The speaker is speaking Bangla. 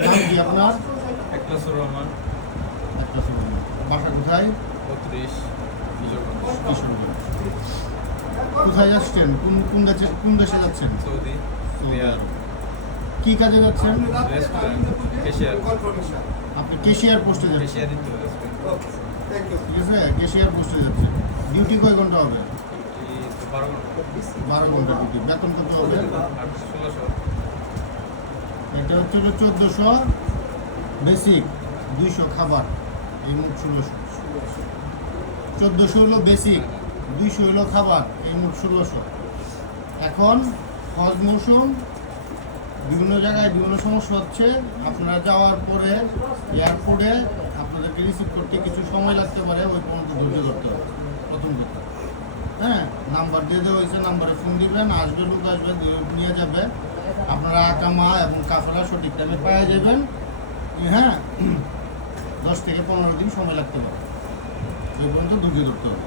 নাম কি আপনার? একলাসুর রহমান। বাসা কোথায়? ৩২ কিশোরগঞ্জ। কোথায় যাচ্ছেন? কোন দেশে যাচ্ছেন? সৌদি সৌদি আরব। কি কাজে যাচ্ছেন? Restaurant cashier. আপনি কেশিয়ার পোস্টে যাচ্ছেন, কেশিয়ার দিতে হবে। ঠিক আছে? কেশিয়ার পোস্টে যাচ্ছেন। ডিউটি কয় ঘন্টা হবে? 12 12 ঘন্টা ঘন্টা। ডিউটি। বেতন কত হবে? 1600। এটা হচ্ছে 1400 বেসিক, 200 খাবার, এই মোট 1600। 1400 হলো বেসিক, 200 হলো খাবার, এই মোট 1600। এখন হজ মৌসুম, বিভিন্ন জায়গায় বিভিন্ন সমস্যা হচ্ছে। আপনারা যাওয়ার পরে এয়ারপোর্টে আপনাদেরকে রিসিভ করতে কিছু সময় লাগতে পারে, ওই পর্যন্ত ধৈর্য ধরতে হবে। প্রথম কথা, হ্যাঁ, নাম্বার দিয়ে দেওয়া হয়েছে, নাম্বারে ফোন দিবেন, আসবে, লোক আসবে, নিয়ে যাবে। আপনারা আকামা এবং কাফেলা সঠিক টাইমে পাওয়া যাবেন। হ্যাঁ, 10 থেকে 15 দিন সময় লাগতে পারে, ওই পর্যন্ত ধৈর্য ধরতে হবে।